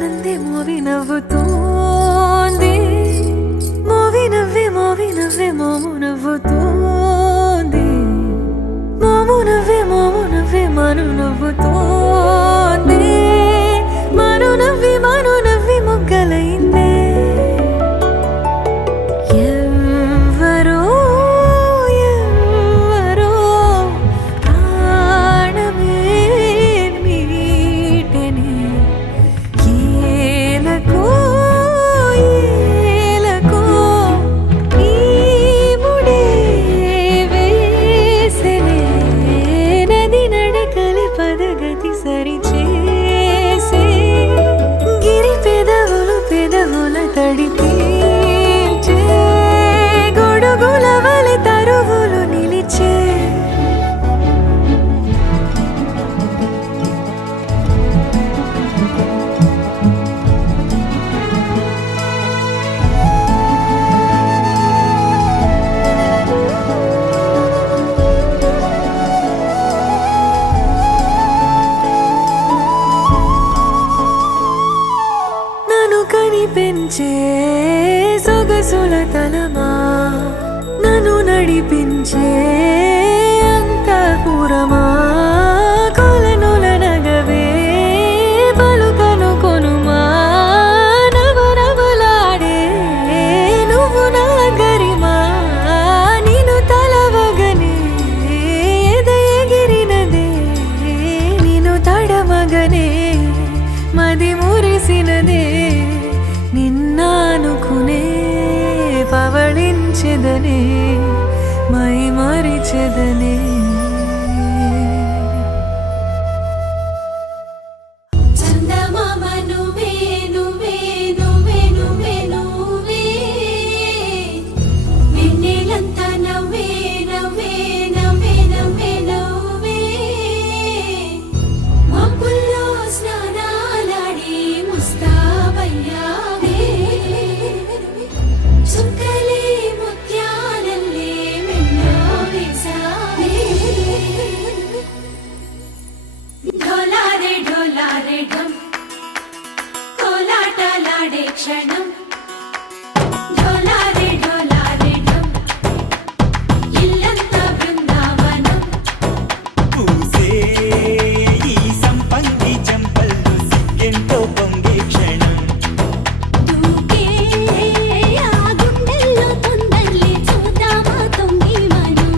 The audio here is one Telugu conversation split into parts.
నంది మూవి నవ్వుతోంది మూవి నవ్వే మోము నవ్వుతోంది మోము నవ్వే మను నవ్వుతోంది మను నవ్వి మొగ్గలైందే పెంచే సొగసుల తలమా నన్ను నడిపించే అంతఃపురమా కొలనుల నగవే పలుకను కొనుమా నవనవలాడే నువ్వు నా గరిమా నిన్ను తలవగనే ఎదగిరినదే నిన్ను తడమగనే మది మురిసినదే నిన్నానుకునే పవళించెదనే మై మరిచెదనే క్షణం ఇల్లంతా బృందావనం పూసే ఈ సంపంగి చెంపల్లో సిగ్గెంతో పొంగే క్షణం దూకే ఆ గుండెల్లో తొందరలే చూద్దామా తొంగి మనం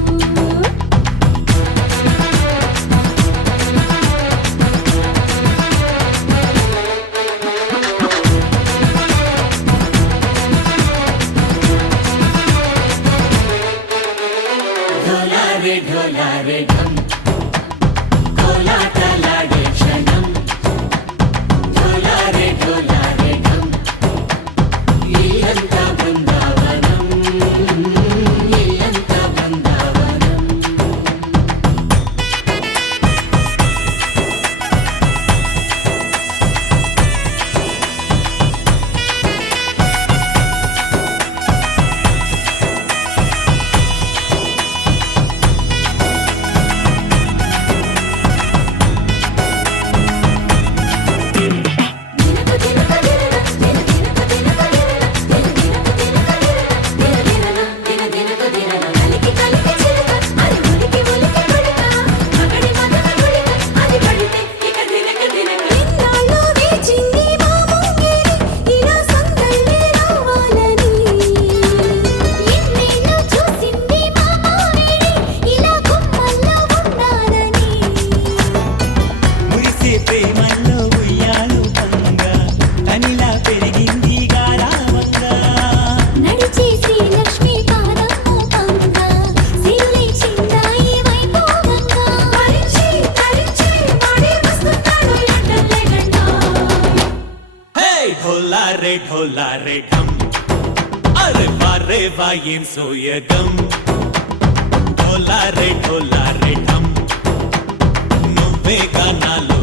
ढोलारे ढम कोलाटलाडे क्षणम ढोलारे ढम इल्लंता बृंदावनम इल्लंता बृंदावनम ढोलारे ढम अरे वाह ఏం సోయగం ढोलारे ढम నువ్వే గానాలో